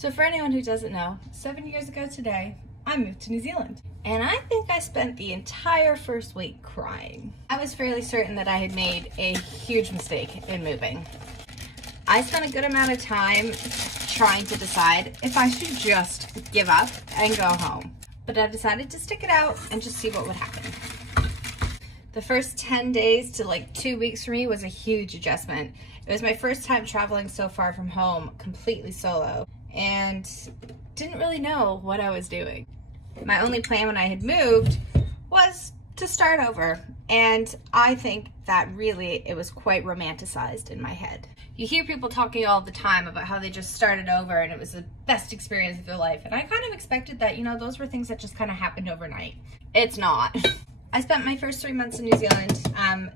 So for anyone who doesn't know, 7 years ago today, I moved to New Zealand. And I think I spent the entire first week crying. I was fairly certain that I had made a huge mistake in moving. I spent a good amount of time trying to decide if I should just give up and go home. But I decided to stick it out and just see what would happen. The first 10 days to like 2 weeks for me was a huge adjustment. It was my first time traveling so far from home, completely solo, and didn't really know what I was doing. My only plan when I had moved was to start over, and I think that really it was quite romanticized in my head. You hear people talking all the time about how they just started over and it was the best experience of their life, and I kind of expected that, you know, those were things that just kind of happened overnight. It's not. I spent my first 3 months in New Zealand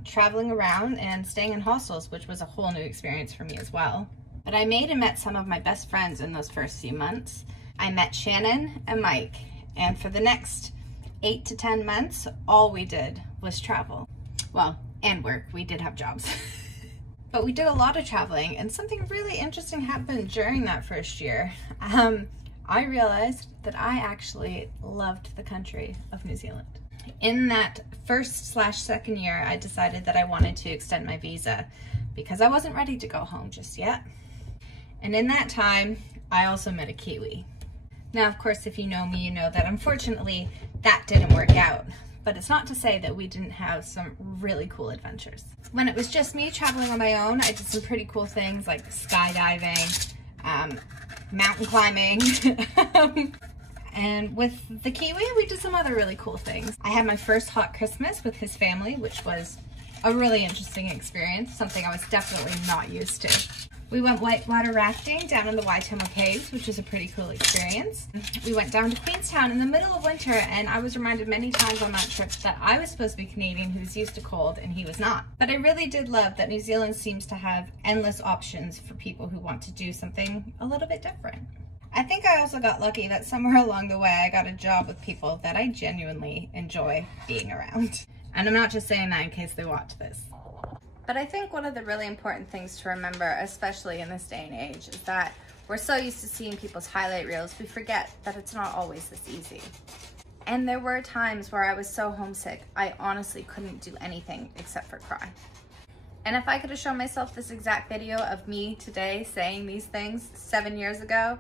traveling around and staying in hostels, which was a whole new experience for me as well. But I made and met some of my best friends in those first few months. I met Shannon and Mike, and for the next 8 to 10 months, all we did was travel. Well, and work. We did have jobs. But we did a lot of traveling, and something really interesting happened during that first year. I realized that I actually loved the country of New Zealand. In that first/second year, I decided that I wanted to extend my visa because I wasn't ready to go home just yet. And in that time, I also met a Kiwi. Now, of course, if you know me, you know that unfortunately that didn't work out. But it's not to say that we didn't have some really cool adventures. When it was just me traveling on my own, I did some pretty cool things like skydiving, mountain climbing, and with the Kiwi, we did some other really cool things. I had my first hot Christmas with his family, which was a really interesting experience, something I was definitely not used to. We went whitewater rafting down in the Waitomo Caves, which was a pretty cool experience. We went down to Queenstown in the middle of winter, and I was reminded many times on that trip that I was supposed to be Canadian who was used to cold, and he was not. But I really did love that New Zealand seems to have endless options for people who want to do something a little bit different. I think I also got lucky that somewhere along the way I got a job with people that I genuinely enjoy being around. And I'm not just saying that in case they watch this. But I think one of the really important things to remember, especially in this day and age, is that we're so used to seeing people's highlight reels, we forget that it's not always this easy. And there were times where I was so homesick, I honestly couldn't do anything except for cry. And if I could have shown myself this exact video of me today saying these things 7 years ago,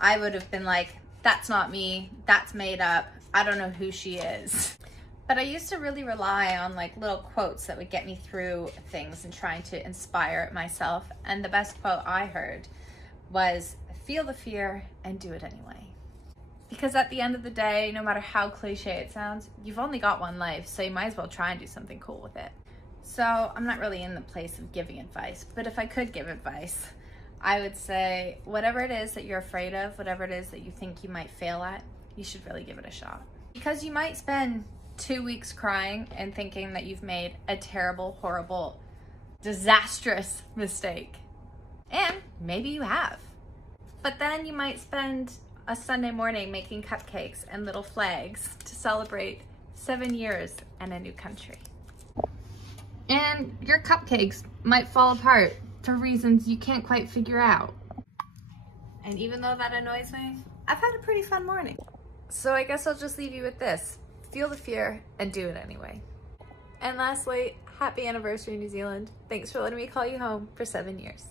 I would have been like, that's not me, that's made up, I don't know who she is. But I used to really rely on like little quotes that would get me through things and trying to inspire myself. And the best quote I heard was, feel the fear and do it anyway. Because at the end of the day, no matter how cliche it sounds, you've only got one life, so you might as well try and do something cool with it. So I'm not really in the place of giving advice, but if I could give advice, I would say whatever it is that you're afraid of, whatever it is that you think you might fail at, you should really give it a shot. Because you might spend 2 weeks crying and thinking that you've made a terrible, horrible, disastrous mistake. And maybe you have. But then you might spend a Sunday morning making cupcakes and little flags to celebrate 7 years and a new country. And your cupcakes might fall apart for reasons you can't quite figure out. And even though that annoys me, I've had a pretty fun morning. So I guess I'll just leave you with this. Feel the fear and do it anyway. And lastly, happy anniversary, New Zealand. Thanks for letting me call you home for 7 years.